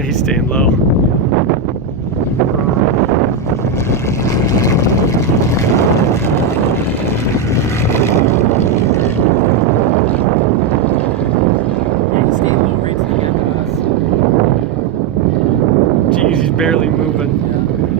He's staying low. Yeah, he's staying low right to the end of us. Jeez, he's barely moving. Yeah.